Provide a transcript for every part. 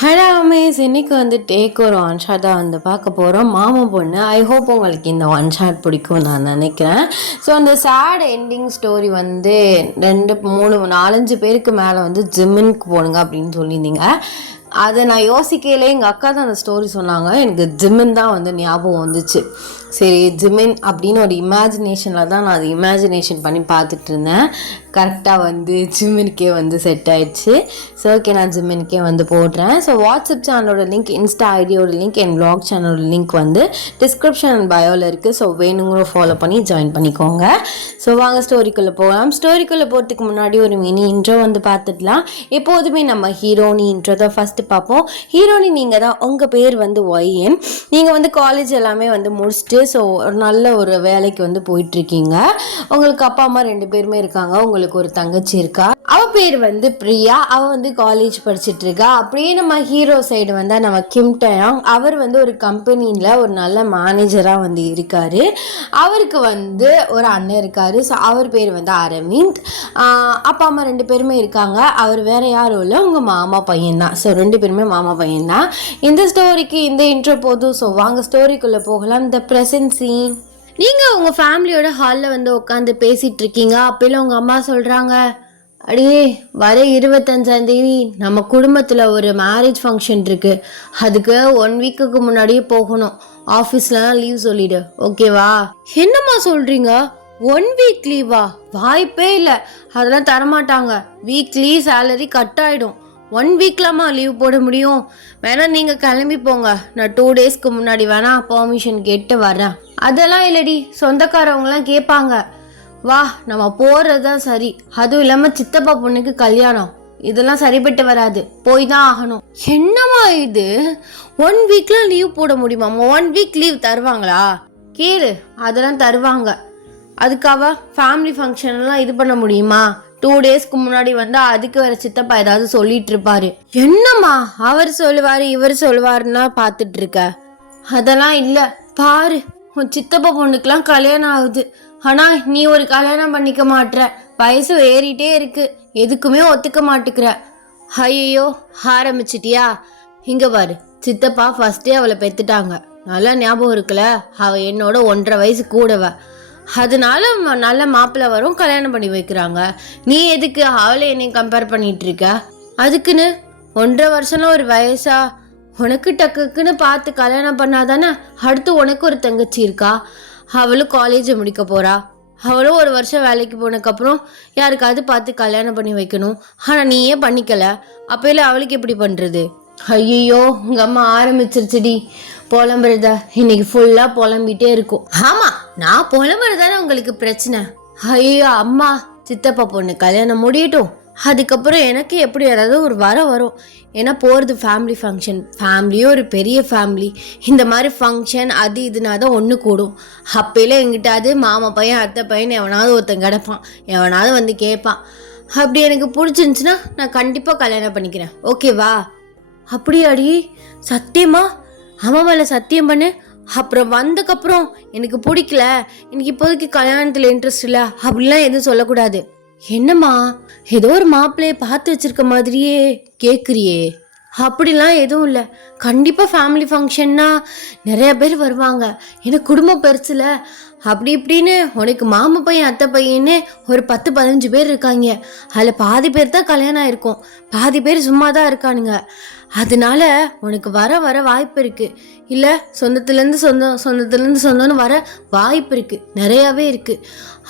Hello Amaze, இன்னைக்கு வந்து take ஒரு ஒன் ஷாட்டாக வந்து பார்க்க போகிறோம். மாமா பொண்ணு. ஐ ஹோப் உங்களுக்கு இந்த ஒன் ஷாட் பிடிக்கும் நான் நினைக்கிறேன். ஸோ அந்த சேட் எண்டிங் ஸ்டோரி வந்து 2 3 4 பேருக்கு மேலே வந்து ஜிம்முக்கு போனுங்க அப்படின்னு சொல்லியிருந்தீங்க. அதை நான் யோசிக்கையிலே எங்கள் அக்கா தான் அந்த ஸ்டோரி சொன்னாங்க. எனக்கு ஜிம்மின் தான் வந்து ஞாபகம் வந்துச்சு. சரி, ஜிம்மின் அப்படின்னு ஒரு இமேஜினேஷனில் தான் நான் அதை இமேஜினேஷன் பண்ணி பார்த்துட்டு இருந்தேன். கரெக்டாக வந்து ஜிம்மினுக்கே வந்து செட் ஆயிடுச்சு. ஸோ ஓகே, நான் ஜிம்மினுக்கே வந்து போடுறேன். ஸோ வாட்ஸ்அப் சேனலோட லிங்க், இன்ஸ்டா ஐடியோட லிங்க், என் வ்ளாக் சேனலோட லிங்க் வந்து டிஸ்கிரிப்ஷன் அண்ட் பயோவில் இருக்குது. ஸோ வேணுங்கிற ஃபாலோ பண்ணி ஜாயின் பண்ணிக்கோங்க. ஸோ வாங்க ஸ்டோரிக்குள்ளே போகலாம். ஸ்டோரிக்குள்ளே போகிறதுக்கு முன்னாடி ஒரு மினி இன்ட்ரோ வந்து பார்த்துடலாம். எப்போதுமே நம்ம ஹீரோனி இன்ட்ரோ தான் ஃபஸ்ட்டு பார்ப்போம். ஹீரோனி நீங்கள் தான், உங்கள் பேர் வந்து ஒய்என். நீங்கள் வந்து காலேஜ் எல்லாமே வந்து முடிச்சுட்டு ஸோ நல்ல ஒரு வேலைக்கு வந்து போயிட்டுருக்கீங்க. உங்களுக்கு அப்பா அம்மா 2 பேருமே இருக்காங்க. உங்களுக்கு ஒரு தங்கச்சி இருக்கா. அவள் பேர் வந்து பிரியா. அவள் வந்து காலேஜ் படிச்சுட்டு இருக்கா. அப்படியே நம்ம ஹீரோ சைடு வந்தால் நம்ம கிம் டயாங். அவர் வந்து ஒரு கம்பெனியில் ஒரு நல்ல மேனேஜராக வந்து இருக்கார். அவருக்கு வந்து ஒரு அண்ணன் இருக்கார். ஸோ அவர் பேர் வந்து அரவிந்த். அப்பா அம்மா 2 பேருமே இருக்காங்க. அவர் வேற யாரும் இல்லை, உங்கள் மாமா பையன் தான். ஸோ 2 பேருமே மாமா பையன் தான். இந்த ஸ்டோரிக்கு இந்த இன்ட்ரோ போதும். ஸோ வாங்க ஸ்டோரிக்குள்ளே போகலாம். The present scene. நீங்கள் உங்கள் ஃபேமிலியோட ஹாலில் வந்து உட்காந்து பேசிகிட்டு இருக்கீங்க. அப்போல்லாம் உங்கள் அம்மா சொல்கிறாங்க, அடியே வர 25ஆம் தேதி நம்ம குடும்பத்தில் ஒரு மேரேஜ் ஃபங்க்ஷன் இருக்குது. அதுக்கு 1 வீக்குக்கு முன்னாடியே போகணும். ஆஃபீஸ்லாம் லீவ் சொல்லிடு, ஓகேவா? என்னம்மா சொல்கிறீங்க? 1 வீக் லீவா? வாய்ப்பே இல்லை, அதெல்லாம் தரமாட்டாங்க. வீக்லி சேலரி கட் ஆகிடும். 1 வீக்லாமா லீவ் போட முடியும்? வேணா நீங்கள் கிளம்பி போங்க, நான் 2 டேஸ்க்கு முன்னாடி வேணா பர்மிஷன் கேட்டு வரேன். அதெல்லாம் இல்லடி, சொந்தக்காரவங்களாம் கேட்பாங்க. வா, நம்ம போகிறது தான் சரி. அதுவும் இல்லாமல் சித்தப்பா பொண்ணுக்கு கல்யாணம், இதெல்லாம் சரிப்பட்டு வராது, போய் தான் ஆகணும். என்னம்மா இது, 1 வீக்லாம் லீவ் போட முடியுமாம்மா? 1 வீக் லீவ் தருவாங்களா? கேளு, அதெல்லாம் தருவாங்க. அதுக்காக ஃபேமிலி ஃபங்க்ஷன்லாம் இது பண்ண முடியுமா? 2 டேஸ்க்கு முன்னாடி வந்து அதுக்கு வேற சித்தப்பா ஏதாவது சொல்லிட்டு இருப்பாரு. என்னம்மா அவர் சொல்லுவாரு இவர் சொல்லுவாருன்னா பார்த்துட்டு இருக்க? அதெல்லாம் இல்லை, பாரு, உன் சித்தப்பா பொண்ணுக்கெல்லாம் கல்யாணம் ஆகுது. ஆனா நீ ஒரு கல்யாணம் பண்ணிக்க மாட்ற. வயசு ஏறிட்டே இருக்கு, எதுக்குமே ஒத்துக்க மாட்டுக்கிற. ஐயோ, ஆரம்பிச்சிட்டியா? இங்க பாரு, சித்தப்பா ஃபர்ஸ்டே அவளை பெத்துட்டாங்க. நல்லா ஞாபகம் இருக்குல்ல? அவ என்னோட 1.5 வயசு கூடவ. அதனால நல்ல மாப்பிள்ளை வரும், கல்யாணம் பண்ணி வைக்கிறாங்க. நீ எதுக்கு அவளை என்னையும் கம்பேர் பண்ணிட்டு இருக்க? அதுக்குன்னு 1.5 வருஷம்லாம் ஒரு வயசா? உனக்கு டக்குன்னு பார்த்து கல்யாணம் பண்ணாதானே? அடுத்து உனக்கு ஒரு தங்கச்சி இருக்கா, அவளும் காலேஜை முடிக்க போறா. அவளும் 1 வருஷம் வேலைக்கு போனதுக்கப்புறம் யாருக்காவது பார்த்து கல்யாணம் பண்ணி வைக்கணும். ஆனால் நீயே பண்ணிக்கல, அப்போல அவளுக்கு எப்படி பண்ணுறது? ஐயோ, உங்க அம்மா ஆரம்பிச்சிருச்சுடி புலம்புறத. இன்னைக்கு ஃபுல்லாக புலம்பிட்டே இருக்கும். ஆமாம், நான் புலம்புறதானே உங்களுக்கு பிரச்சனை. ஐயோ அம்மா, சித்தப்பா பொண்ணு கல்யாணம் முடியட்டும், அதுக்கப்புறம் எனக்கு எப்படி ஏதாவது ஒரு வரும். ஏன்னா போகிறது ஃபேமிலி ஃபங்க்ஷன். ஃபேமிலியும் ஒரு பெரிய ஃபேமிலி. இந்த மாதிரி ஃபங்க்ஷன் அது இதுனா தான் ஒன்று கூடும். அப்போல எங்கிட்டாவது மாமா பையன் அத்தை பையன் எவனாவது ஒருத்தன் கிடப்பான், எவனாவது வந்து கேட்பான். அப்படி எனக்கு பிடிச்சிருந்துச்சுன்னா நான் கண்டிப்பாக கல்யாணம் பண்ணிக்கிறேன், ஓகேவா? அப்படியாடி? சத்தியமா? அம்மா மேலே சத்தியம் பண்ணு. அப்புறம் வந்ததுக்கப்புறம் எனக்கு பிடிக்கல, எனக்கு இப்போதைக்கு கல்யாணத்தில் இன்ட்ரெஸ்ட் இல்லை அப்படிலாம் எதுவும் சொல்லக்கூடாது. என்னம்மா, ஏதோ ஒரு மாப்பிள்ளையை பார்த்து வச்சிருக்க மாதிரியே கேட்குறியே? அப்படிலாம் எதுவும் இல்லை. கண்டிப்பாக ஃபேமிலி ஃபங்க்ஷன்னா நிறைய பேர் வருவாங்க. எனக்கு குடும்பம் பெருசுல, அப்படி இப்படின்னு உனக்கு மாமா பையன் அத்தை பையன்னு ஒரு 10-15 பேர் இருக்காங்க. அதில் பாதி பேர் தான் கல்யாணம் ஆயிருக்கும், பாதி பேர் சும்மா தான் இருக்கானுங்க. அதனால உனக்கு வர வாய்ப்பு இருக்குது. இல்லை சொந்தத்துலேருந்து சொந்தம்னு வர வாய்ப்பு இருக்குது, நிறையாவே இருக்குது.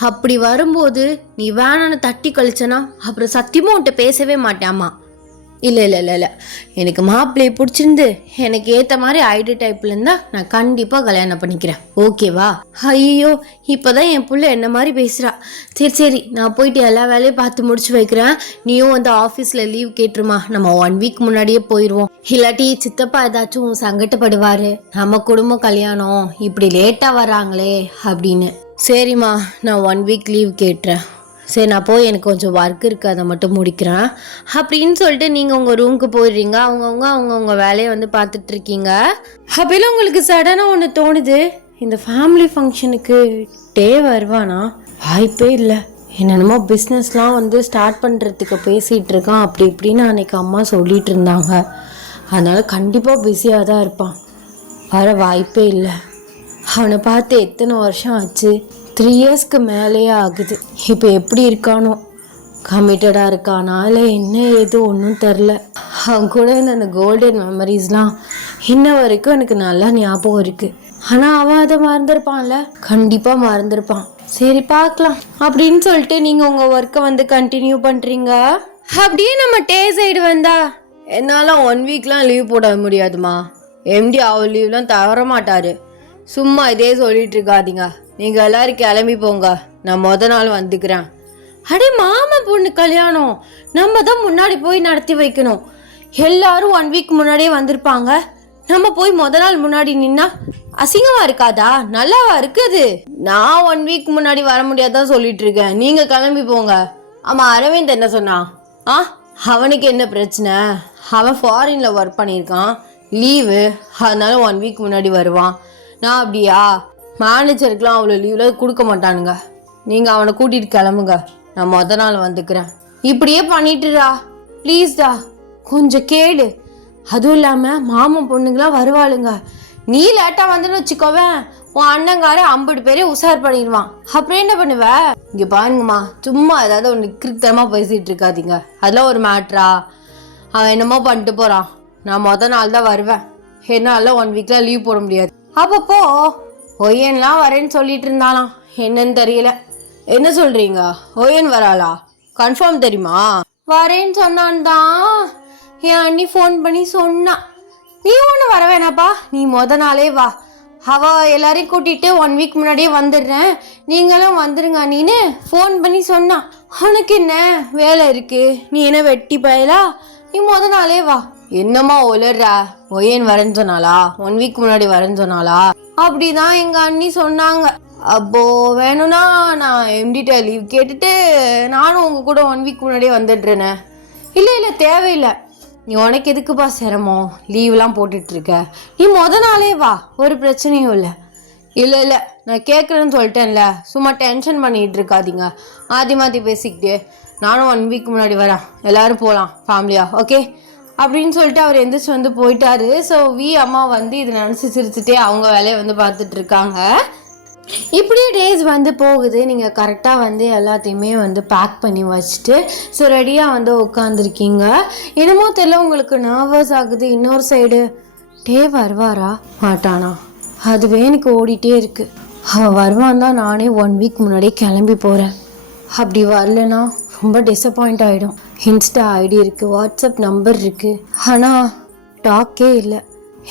அப்படி வரும்போது நீ வேணான்னு தட்டி கழிச்சனா அப்புறம் சத்தியமாக உன்கிட்ட பேசவே மாட்டேம்மா. இல்லை, எனக்கு மாப்பிள்ளையை பிடிச்சிருந்து எனக்கு ஏற்ற மாதிரி ஐடி டைப்பில் இருந்தால் நான் கண்டிப்பாக கல்யாணம் பண்ணிக்கிறேன், ஓகேவா? ஐயோ, இப்போ தான் என் பிள்ளை என்ன மாதிரி பேசுகிறா. சரி, நான் போயிட்டு எல்லா வேலையும் பார்த்து முடிச்சு வைக்கிறேன். நீயும் வந்து ஆஃபீஸில் லீவ் கேட்டுருமா, நம்ம 1 வீக் முன்னாடியே போயிடுவோம். இல்லாட்டி சித்தப்பா ஏதாச்சும் சங்கடப்படுவார், நம்ம குடும்பம் கல்யாணம் இப்படி லேட்டாக வராங்களே அப்படின்னு. சரிம்மா, நான் 1 வீக் லீவ் கேட்டுறேன். சரி, நான் போய் எனக்கு கொஞ்சம் ஒர்க் இருக்குது, அதை மட்டும் முடிக்கிறேன் அப்படின்னு சொல்லிட்டு நீங்கள் உங்கள் ரூமுக்கு போயிடுறீங்க. அவங்கவுங்க வேலையை வந்து பார்த்துட்ருக்கீங்க. அப்போலாம் உங்களுக்கு சடனாக ஒன்று தோணுது, இந்த ஃபேமிலி ஃபங்க்ஷனுக்கு வருவானா? வாய்ப்பே இல்லை. என்னென்னமோ பிஸ்னஸ்லாம் வந்து ஸ்டார்ட் பண்ணுறதுக்கு பேசிகிட்டு இருக்கான் அப்படி இப்படின்னு அன்றைக்கி அம்மா சொல்லிகிட்டு இருந்தாங்க. அதனால கண்டிப்பாக பிஸியாக தான் இருப்பான். வர வாய்ப்பே இல்லை. அவனை பார்த்து எத்தனை வருஷம் ஆச்சு? 3 இயர்ஸ்க்கு மேலேயே ஆகுது. இப்போ எப்படி இருக்கானோ? கமிட்டடாக இருக்கானா இல்லை என்ன ஏதோ ஒன்றும் தெரில. அவன் கூட அந்த கோல்டன் மெமரிஸ்லாம் இன்ன வரைக்கும் எனக்கு நல்லா ஞாபகம் இருக்குது. ஆனால் அவன் அதை மறந்துருப்பான்ல, கண்டிப்பாக மறந்துருப்பான். சரி பார்க்கலாம் அப்படின்னு சொல்லிட்டு நீங்கள் உங்கள் ஒர்க்கை வந்து கண்டினியூ பண்ணுறீங்க. அப்படியே நம்ம டே சைடு வந்தா, என்னால் 1 வீக்லாம் லீவ் போட முடியாதுமா. எம்டி அவர் லீவ்லாம் தவற மாட்டார். சும்மா இதே சொல்லிட்டு இருக்காதீங்க. நீங்கள் எல்லாரும் கிளம்பி போங்க, நான் நாள் வந்துக்கிறேன். அடே மாமா பொண்ணு கல்யாணம், நம்ம தான் முன்னாடி போய் நடத்தி வைக்கணும். எல்லாரும் 1 வீக் முன்னாடியே வந்திருப்பாங்க. நம்ம போய் நாள் முன்னாடி நின்னா அசிங்கமா இருக்காதா? நல்லாவா இருக்குது? நான் 1 வீக் முன்னாடி வர முடியாதான் சொல்லிட்டு இருக்கேன். நீங்க கிளம்பி போங்க. ஆமா, அரவிந்த் என்ன சொன்னான்? அவனுக்கு என்ன பிரச்சனை? அவன் ஃபாரின்ல ஒர்க் பண்ணியிருக்கான், லீவு, அதனால 1 வீக் முன்னாடி வருவான். நான் அப்படியா? மேனேஜருக்குலாம் அவ்வளோ லீவ்ல கொடுக்க மாட்டானுங்க. நீங்கள் அவனை கூட்டிகிட்டு கிளம்புங்க, நான் நாள் வந்துக்கிறேன். இப்படியே பண்ணிட்டுடா ப்ளீஸ்டா, கொஞ்சம் கேளு. அதுவும் இல்லாமல் மாமன் பொண்ணுங்களாம் வருவாளுங்க. நீ லேட்டாக வந்துன்னு வச்சுக்கோவேன், உன் அண்ணங்கார 50 பேரே உஷார் பண்ணிடுவான். அப்புறம் என்ன பண்ணுவ? இங்கே பாருங்கம்மா, சும்மா ஏதாவது ஒன்று கிருத்தமாக பேசிகிட்டு இருக்காதீங்க. அதெல்லாம் ஒரு மேட்ரா? அவன் என்னமோ பண்ணிட்டு போகிறான். நான் நாள் தான் வருவேன். என்னால் 1 வீக்லாம் லீவ் போட முடியாது. அப்பப்போ ஒய்யன்லாம் வரேன்னு சொல்லிட்டு இருந்தாலாம், என்னன்னு தெரியல. என்ன சொல்கிறீங்க? ஒய்யன் வராளா? கன்ஃபார்ம் தெரியுமா? வரேன்னு சொன்னான் தான் என் அண்ணி ஃபோன் பண்ணி சொன்னான். நீ ஒன்று வர வேணாப்பா, நீ நாளே வா. அவள் எல்லாரையும் கூட்டிகிட்டு 1 வீக் முன்னாடியே வந்துடுறேன், நீங்களும் வந்துடுங்க நீன்னு ஃபோன் பண்ணி சொன்னான். அவனுக்கு என்ன வேலை இருக்கு? நீ என்ன வெட்டி பயலா? நீ நாளே வா. என்னம்மா ஒலர்றா? ஒய்யன் வரேன்னு சொன்னாளா? 1 வீக் முன்னாடி வரேன்னு சொன்னாளா? அப்படிதான் எங்கள் அண்ணி சொன்னாங்க. அப்போ வேணும்னா நான் எம்டிட்ட லீவ் கேட்டுட்டு நானும் உங்கள் கூட 1 வீக் முன்னாடியே வந்துடுறேனே. இல்லை தேவையில்லை, நீ உனக்கு எதுக்குப்பா சிரமம்? லீவ்லாம் போட்டுட்ருக்க, நீ நாளே வா, ஒரு பிரச்சனையும் இல்லை. இல்லை நான் கேட்குறேன்னு சொல்லிட்டேன்ல, சும்மா டென்ஷன் பண்ணிகிட்டு இருக்காதீங்க. மாற்றி பேசிக்கிட்டு நானும் 1 வீக் முன்னாடி வரேன், எல்லோரும் போகலாம் ஃபேமிலியா, ஓகே அப்படின்னு சொல்லிட்டு அவர் எந்திரிச்சு வந்து போயிட்டாரு. ஸோ அம்மா வந்து இது நினச்சி சிரிச்சுட்டே அவங்க வேலையை வந்து பார்த்துட்டு இருக்காங்க. இப்படியே டேஸ் வந்து போகுது. நீங்கள் கரெக்டாக வந்து எல்லாத்தையுமே வந்து பேக் பண்ணி வச்சுட்டு ஸோ ரெடியாக வந்து உட்காந்துருக்கீங்க. என்னமோ தெரியல, உங்களுக்கு நர்வஸ் ஆகுது. இன்னொரு சைடு டே வருவாரா மாட்டானா அதுவே எனக்கு ஓடிட்டே இருக்குது. அவன் வருவான் தான் நானே 1 வீக் முன்னாடியே கிளம்பி போகிறேன். அப்படி வரலன்னா ரொம்ப டிசப்பாயிண்ட் ஆகிடும். இன்ஸ்டா ஐடி இருக்குது, வாட்ஸ்அப் நம்பர் இருக்குது, ஆனால் டாக்கே இல்லை.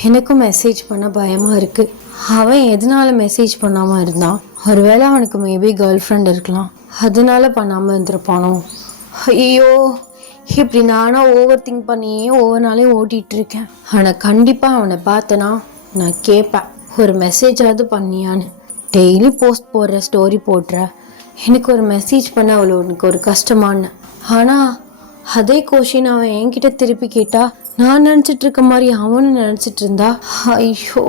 எனக்கும் மெசேஜ் பண்ண பயமாக இருக்குது. அவன் எதனால மெசேஜ் பண்ணாமல் இருந்தான்? ஒருவேளை அவனுக்கு மேபி கேர்ள் ஃப்ரெண்ட் இருக்கலாம், அதனால பண்ணாமல் இருந்திருப்பானோ? ஐயோ, இப்படி நானாக ஓவர் திங்க் பண்ணியே ஒவ்வொரு நாளையும் ஓட்டிகிட்ருக்கேன். ஆனால் கண்டிப்பாக அவனை பார்த்தனா நான் கேட்பேன், ஒரு மெசேஜாவது பண்ணியான்னு. டெய்லி போஸ்ட் போடுற, ஸ்டோரி போடுற, எனக்கு ஒரு மெசேஜ் பண்ண அவ்வளோ உனக்கு ஒரு கஷ்டமானு. ஆனால் அதே கொஷின் அவன் என்கிட்ட திருப்பி கேட்டா நான் நினச்சிட்டு இருக்க மாதிரி அவனும் நினச்சிட்டு இருந்தா, ஐயோ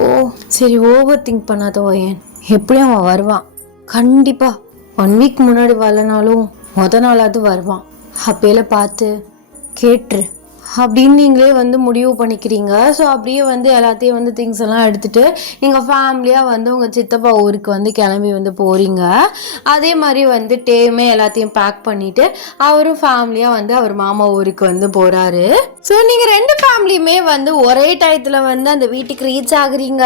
சரி ஓவர் திங்க் பண்ணாத ஓயன். எப்படியும் அவன் வருவான் கண்டிப்பா. 1 வீக் முன்னாடி வரலனாலும் நாளாவது வருவான். அப்பையில பார்த்து கேட்டுரு அப்படின்னு நீங்களே வந்து முடிவு பண்ணிக்கிறீங்க. ஸோ அப்படியே வந்து எல்லாத்தையும் வந்து திங்ஸ் எல்லாம் எடுத்துகிட்டு நீங்கள் ஃபேமிலியாக வந்து உங்கள் சித்தப்பா ஊருக்கு வந்து கிளம்பி வந்து போகிறீங்க. அதே மாதிரி வந்து டேமே எல்லாத்தையும் பேக் பண்ணிவிட்டு அவரும் ஃபேமிலியாக வந்து அவர் மாமா ஊருக்கு வந்து போகிறாரு. ஸோ நீங்கள் 2 ஃபேமிலியுமே வந்து ஒரே டயத்தில் வந்து அந்த வீட்டுக்கு ரீச் ஆகுறீங்க.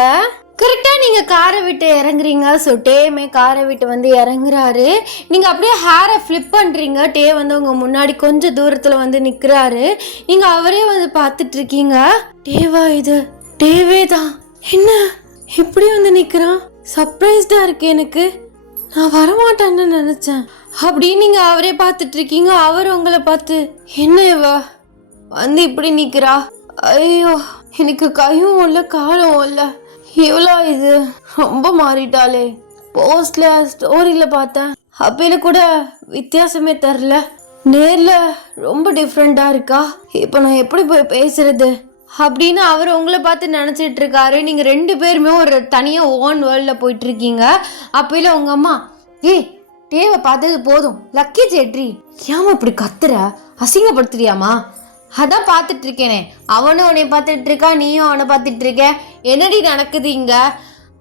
கரெக்டாக நீங்கள் காரை விட்டு இறங்குறீங்க. ஸோ டேமே காரை விட்டு வந்து இறங்குறாரு. நீங்கள் அப்படியே ஹேரை ஃப்ளிப் பண்ணுறீங்க. டே வந்து உங்கள் முன்னாடி கொஞ்சம் தூரத்தில் வந்து நிற்கிறாரு. நீங்கள் அவரே வந்து பார்த்துட்ருக்கீங்க. டேவா இது? டேவே தான். என்ன இப்படி வந்து நிற்கிறான்? சர்ப்ரைஸ்டாக இருக்கு எனக்கு. நான் வரமாட்டேன்னு நினச்சேன். அப்படின்னு நீங்கள் அவரே பார்த்துட்ருக்கீங்க. அவர் உங்களை பார்த்து என்ன இவா வந்து இப்படி நிற்கிறா? ஐயோ, எனக்கு கையும் இல்லை காலும் இல்லை. இவ்வளோ இது ரொம்ப மாறிட்டாளே. போஸ்ட்ல ஸ்டோரியில பார்த்தேன், அப்பயில கூட வித்தியாசமே தெரில, நேர்ல ரொம்ப டிஃப்ரெண்டா இருக்கா. இப்போ நான் எப்படி போய் பேசுறது அப்படின்னு அவர் உங்களை பார்த்து நினச்சிட்டு இருக்காரு. நீங்கள் 2 பேருமே ஒரு தனியாக ஓன் வேர்ல்டில் போயிட்டு இருக்கீங்க. அப்பயில உங்க அம்மா, ஏய் டேவை பார்த்தது போதும், லக்கேஜ் எட்ரி, ஏமா இப்படி கத்துற, அசிங்கப்படுத்துறியாமா அதான் பார்த்துட்டு இருக்கேனே, அவனும் உன்னை பார்த்துட்டு இருக்கா, நீயும் அவனை பார்த்துட்டு இருக்க. என்னடி நடக்குது இங்க?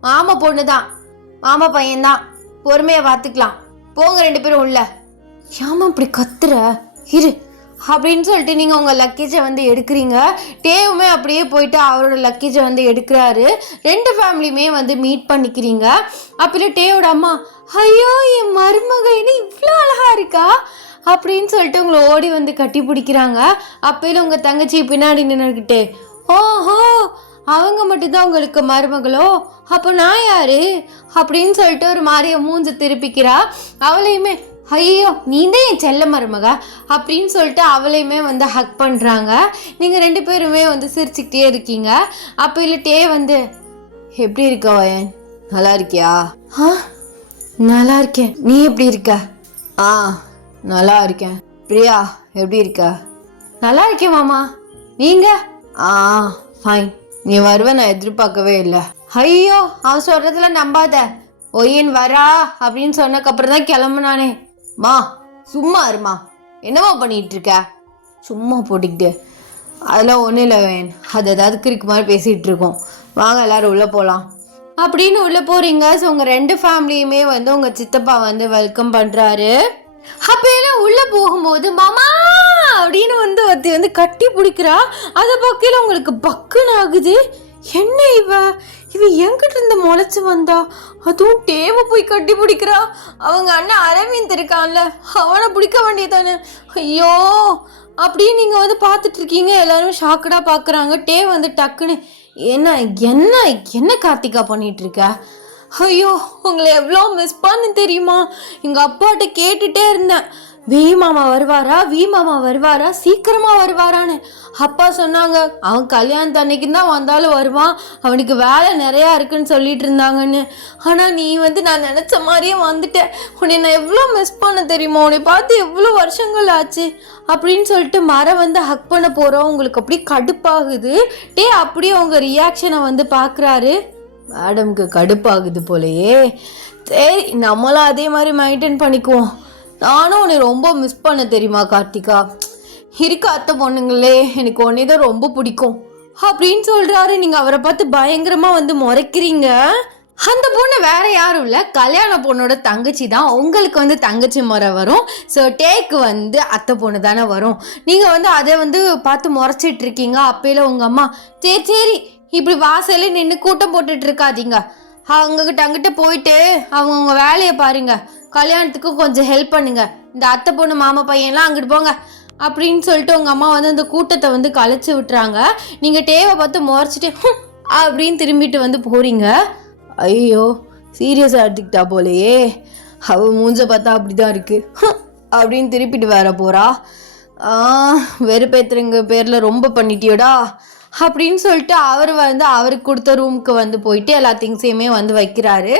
மாமா பொண்ணு தான், மாமா பையன்தான், பொறுமையை பார்த்துக்கலாம். போங்க 2 பேரும் உள்ள. ஏமா இப்படி கத்துற, இரு அப்படின்னு சொல்லிட்டு நீங்கள் உங்கள் லக்கேஜை வந்து எடுக்கிறீங்க. டேவுமே அப்படியே போயிட்டு அவரோட லக்கேஜை வந்து எடுக்கிறாரு. 2 ஃபேமிலியுமே வந்து மீட் பண்ணிக்கிறீங்க. அப்படி டேவோட அம்மா, ஐயோ என் மருமகள் இவ்வளோ அழகா இருக்கா அப்படின்னு சொல்லிட்டு உங்களை ஓடி வந்து கட்டி பிடிக்கிறாங்க. அப்பயில உங்கள் தங்கச்சி பின்னாடி நின்றுக்கிட்டு, ஓஹோ அவங்க மட்டும்தான் உங்களுக்கு மருமகளோ, அப்போ நான் யாரு அப்படின்னு சொல்லிட்டு ஒரு மாதிரியை மூஞ்சு திருப்பிக்கிறா. அவளையுமே, ஐயோ நீ தான் என் செல்ல மருமக அப்படின்னு சொல்லிட்டு அவளையுமே வந்து ஹக் பண்ணுறாங்க. நீங்கள் 2 பேருமே வந்து சிரிச்சுக்கிட்டே இருக்கீங்க. அப்போ இல்லட்டே வந்து, எப்படி இருக்க வயன், நல்லா இருக்கியா? நல்லா இருக்கேன், நீ எப்படி இருக்க? நல்லா இருக்கேன். பிரியா எப்படி இருக்க? நல்லா இருக்கேன் மாமா, நீங்கள்? ஃபைன். நீ வருவ நான் எதிர்பார்க்கவே இல்லை. ஐயோ அவன் சொல்கிறதுல நம்பாத, ஒய்யன் வரா அப்படின்னு சொன்னக்கப்புறம் தான் கிளம்புனானே. மா சும்மா இருமா, என்னம்மா பண்ணிகிட்டு இருக்க? சும்மா போட்டுக்கிட்டு. அதெல்லாம் ஒன்றும் இல்லை வேன், அது ஏதாவது கிறுக்கு மாதிரி பேசிகிட்டு இருக்கோம். வாங்க எல்லோரும் உள்ளே போகலாம் அப்படின்னு உள்ளே போகிறீங்க. ஸோ உங்கள் 2 ஃபேமிலியுமே வந்து உங்கள் சித்தப்பா வந்து வெல்கம் பண்ணுறாரு. அப்போலாம் உள்ளே போகும்போது மாமா அப்படின்னு வந்து ஒருத்தி வந்து கட்டி பிடிக்கிறா. அதை பக்கையில் உங்களுக்கு பக்குன்னு ஆகுது. என்ன இவ என்கிட்ட இருந்து முளைச்சு வந்தா, அதுவும் டேவை போய் கட்டி பிடிக்கிறா. அவங்க அண்ணன் அரவிந்த் இருக்கான்ல, அவனை பிடிக்க வேண்டியதானே. ஐயோ அப்படின்னு நீங்கள் வந்து பார்த்துட்டு இருக்கீங்க. எல்லாரும் ஷாக்கடாக பார்க்குறாங்க. டே வந்து டக்குன்னு, என்ன என்ன என்ன கார்த்திகா பண்ணிட்டு இருக்க? ஐயோ உங்களை எவ்வளோ மிஸ் பண்ண தெரியுமா? எங்கள் அப்பாட்ட கேட்டுகிட்டே இருந்தேன், வி மாமா வருவாரா சீக்கிரமாக வருவாரான்னு. அப்பா சொன்னாங்க, அவன் கல்யாணத்து அன்னைக்கு தான் வந்தாலும் வருவான், அவனுக்கு வேலை நிறையா இருக்குன்னு சொல்லிட்டு இருந்தாங்கன்னு. ஆனால் நீ வந்து நான் நினச்ச மாதிரியே வந்துட்டேன். உன்னை நான் எவ்வளோ மிஸ் பண்ண தெரியுமா? உன்னை பார்த்து எவ்வளோ வருஷங்கள் ஆச்சு அப்படின்னு சொல்லிட்டு மரம் வந்து ஹக் பண்ண போகிறோம். உங்களுக்கு அப்படியே கடுப்பாகுது. அப்படியே உங்கள் ரியாக்ஷனை வந்து பார்க்குறாரு. மேடம்க்கு கடுப்பாகுது போலையே. சரி நம்மளும் அதே மாதிரி மெயின்டைன் பண்ணிக்குவோம். நானும் உன்னை ரொம்ப மிஸ் பண்ண தெரியுமா கார்த்திகா? இருக்க அத்தை பொண்ணுங்களே எனக்கு உன்னை தான் ரொம்ப பிடிக்கும் அப்படின்னு சொல்கிறாரு. நீங்கள் அவரை பார்த்து பயங்கரமாக வந்து முறைக்கிறீங்க. அந்த பொண்ணு வேற யாரும் இல்லை, கல்யாண பொண்ணோட தங்கச்சி தான். உங்களுக்கு வந்து தங்கச்சி முறை வரும். ஸோ டேக்கு வந்து அத்தை பொண்ணு தானே வரும். நீங்கள் வந்து அதை வந்து பார்த்து முறைச்சிட்டு இருக்கீங்க. அப்பயில உங்கள் அம்மா, சரி இப்படி வாசல்ல நின்று கூட்டம் போட்டுட்டு இருக்காதீங்க, அங்கிட்ட போயிட்டு அவங்க வேலையை பாருங்க, கல்யாணத்துக்கு கொஞ்சம் ஹெல்ப் பண்ணுங்க, இந்த அத்தை பொண்ணு மாமா பையன்லாம் அங்கிட்டு போங்க அப்படின்னு சொல்லிட்டு உங்கள் அம்மா வந்து அந்த கூட்டத்தை வந்து கலைச்சி விட்டுறாங்க. நீங்கள் டேவை பார்த்து முறைச்சிட்டு அப்படின்னு திரும்பிட்டு வந்து போகிறீங்க. ஐயோ சீரியஸாக எடுத்துக்கிட்டா போலையே, அவள் மூஞ்ச பார்த்தா அப்படி தான் இருக்குது அப்படின்னு திருப்பிட்டு வேற போகிறா. வெறுப்பேத்துறங்க பேரில் ரொம்ப பண்ணிட்டியோடா அப்படின்னு சொல்லிட்டு அவர் வந்து அவருக்கு கொடுத்த ரூமுக்கு வந்து போயிட்டு எல்லா திங்ஸையுமே வந்து வைக்கிறாரு.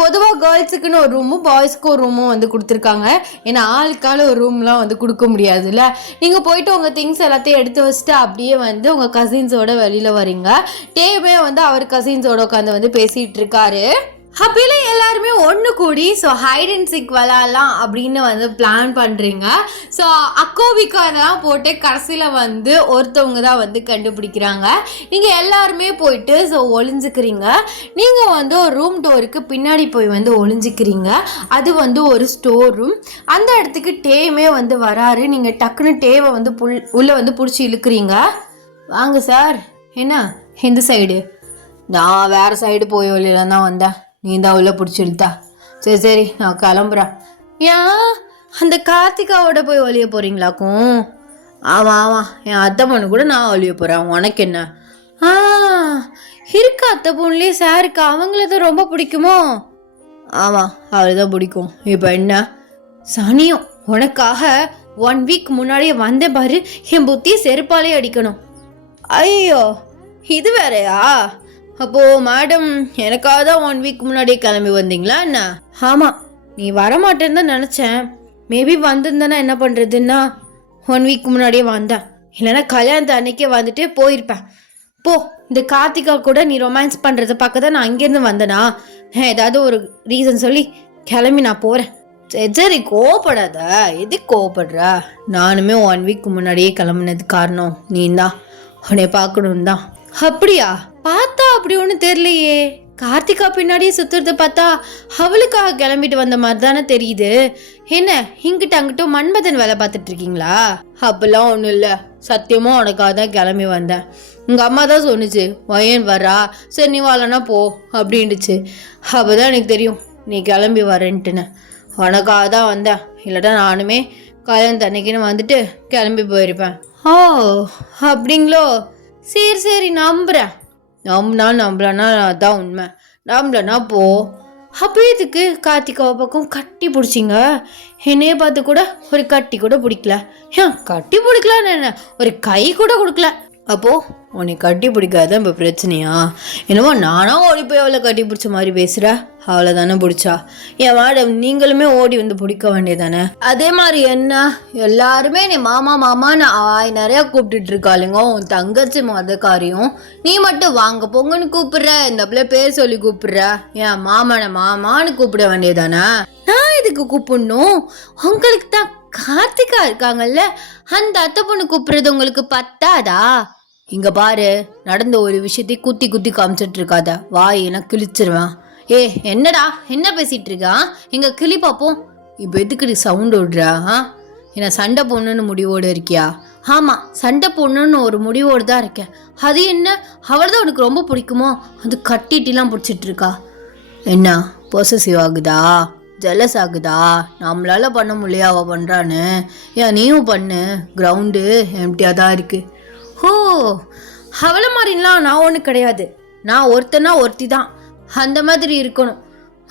பொதுவாக கேர்ள்ஸுக்குன்னு ஒரு ரூமும் பாய்ஸ்க்கு ஒரு ரூமும் வந்து கொடுத்துருக்காங்க. ஏன்னா ஆளுக்கால ஒரு ரூம்லாம் வந்து கொடுக்க முடியாதுல்ல. நீங்கள் போயிட்டு உங்கள் திங்ஸ் எல்லாத்தையும் எடுத்து வச்சுட்டு அப்படியே வந்து உங்கள் கசின்ஸோட வெளியில் வரீங்க. டேவே வந்து அவர் கசின்ஸோட உட்காந்து வந்து பேசிகிட்டு இருக்காரு. அப்பயில எல்லாருமே ஒன்று கூடி ஸோ ஹைட் அண்ட் சீக் விளாட்லாம் அப்படின்னு வந்து பிளான் பண்ணுறீங்க. ஸோ அக்கோவிக்காரெல்லாம் போட்டு கடைசியில் வந்து ஒருத்தவங்க தான் வந்து கண்டுபிடிக்கிறாங்க. நீங்கள் எல்லாருமே போயிட்டு ஸோ ஒளிஞ்சிக்கிறீங்க. நீங்கள் வந்து ஒரு ரூம் டோருக்கு பின்னாடி போய் வந்து ஒளிஞ்சிக்கிறீங்க. அது வந்து ஒரு ஸ்டோர் ரூம். அந்த இடத்துக்கு டேமே வந்து வராரு. நீங்கள் டக்குன்னு டேவை வந்து உள்ளே வந்து பிடிச்சி இழுக்கிறீங்க. வாங்க சார். என்ன எந்த சைடு? நான் வேறு சைடு போய் வெளியில தான் வந்தேன், நீ தான் உள்ள பிடிச்சிருத்தா? சரி நான் கிளம்புறேன். ஏன் அந்த கார்த்திகாவோட போய் ஒழிய போகிறீங்களாக்கும்? ஆமாம் என் அத்தை பொண்ணு கூட நான் ஒழிய போகிறேன், உனக்கு என்ன? இருக்கா அத்தை பொண்ணுலேயே சாருக்கு அவங்கள தான் ரொம்ப பிடிக்குமோ? ஆமாம் அவளை தான் பிடிக்கும். இப்போ என்ன சனியும் உனக்காக 1 வீக் முன்னாடியே வந்தேன் பாரு, என் புத்தியை செருப்பாலே அடிக்கணும். ஐயோ இது வேறையா? அப்போது மேடம் எனக்காக தான் 1 வீக் முன்னாடியே கிளம்பி வந்தீங்களா என்ன? ஆமாம் நீ வரமாட்டேன்னு தான் நினச்சேன். மேபி வந்திருந்தேன்னா என்ன பண்ணுறதுன்னா 1 வீக் முன்னாடியே வந்தேன், இல்லைன்னா கல்யாணத்தை அன்னைக்கே வந்துட்டு போயிருப்பேன். போ, இந்த கார்த்திகா கூட நீ ரொமான்ஸ் பண்ணுறதை பார்க்க தான் நான் அங்கேருந்து வந்தேனா? ஏதாவது ஒரு ரீசன் சொல்லி கிளம்பி நான் போகிறேன். சரி கோவப்படாத. எதுக்கு கோவப்படுற? நானுமே 1 வீக் முன்னாடியே கிளம்புனது காரணம் நீ தான். உன்னை பார்க்கணும் தான். அப்படியா? பார்த்தா அப்படி ஒன்றும் தெரியலையே. கார்த்திகா பின்னாடியே சுத்துறத பார்த்தா அவளுக்காக கிளம்பிட்டு வந்த மாதிரி தானே தெரியுது. என்ன இங்கிட்ட அங்கிட்டும் மன்மதன் வேலை பார்த்துட்டு இருக்கீங்களா? அப்பெல்லாம் ஒன்றும் இல்லை, சத்தியமாக உனக்காக தான் கிளம்பி வந்தேன். உங்கள் அம்மா தான் சொன்னிச்சு வயன் வரா, சரி நீ வரலன்னா போ அப்படின்டுச்சு. அப்போதான் எனக்கு தெரியும் நீ கிளம்பி வரேன்ட்டுன்னு. உனக்காக தான் வந்தேன், இல்லாட்டா நானுமே கல்யாணத்து அன்னைக்குன்னு வந்துட்டு கிளம்பி போயிருப்பேன். ஓ அப்படிங்களோ? சரி சரி நம்புகிறேன். நம்பலன்னா அதான் உண்மை. நம்பலன்னா போ. அப்போ இதுக்கு கார்த்திகாவை பக்கம் கட்டி பிடிச்சிங்க? என்னையே பார்த்து கூட ஒரு கட்டி கூட பிடிக்கல. ஏன் கட்டி பிடிக்கலான்னு என்ன, ஒரு கை கூட கொடுக்கல. அப்போது உன்னை கட்டி பிடிக்காதான் இப்போ பிரச்சனையா? என்னமோ நானா ஓடி போய் அவளை கட்டி பிடிச்ச மாதிரி பேசுகிற. அவளை தானே பிடிச்சா? ஏன் மேடம் நீங்களுமே ஓடி வந்து பிடிக்க வேண்டியதானே? அதே மாதிரி என்ன எல்லாருமே நீ மாமா மாமான்னு நிறையா கூப்பிட்டுட்டு இருக்காளுங்க. உன் தங்கச்சி மதக்காரியும் நீ மட்டும் வாங்க பொங்கன்னு கூப்பிடுற, இந்த பிள்ளை பேர் சொல்லி கூப்பிடுற. ஏன் மாமான்னு கூப்பிட வேண்டியதானே? நான் இதுக்கு கூப்பிடணும்? உங்களுக்கு தான் கார்த்திகா இருக்காங்கல்ல, அந்த அத்தை பொண்ணு கூப்பிடுறது உங்களுக்கு பத்தாதா? இங்க பாரு, நடந்த ஒரு விஷயத்தை குத்தி குத்தி காமிச்சிட்டு இருக்காத, வாய் நான் கிழிச்சிருவேன். என்னடா என்ன பேசிட்டு இருக்கா? எங்க கிளி பார்ப்போம். இப்போ எதுக்கு நீ சவுண்ட் விடுறா? என்ன சண்டை பொண்ணுன்னு முடிவோடு இருக்கியா? ஆமா சண்டை பொண்ணுன்னு ஒரு முடிவோடு தான் இருக்கேன். அது என்ன, அவள் தான் உனக்கு ரொம்ப பிடிக்குமோ? அது கட்டிட்டுலாம் பிடிச்சிட்டு இருக்கா. என்ன பொசசிவ் ஆகுதா, ஜெலஸ் ஆகுதா? நம்மளால பண்ண முடியா அவள் பண்ணுறான்னு. ஏன் நீயும் பண்ணு, கிரவுண்டு எம்டியாக தான் இருக்கு. ஓ அவளை மாதிரிலாம் நான் ஒன்றும் கிடையாது. நான் ஒருத்தனா ஒருத்தி தான், அந்த மாதிரி இருக்கணும்.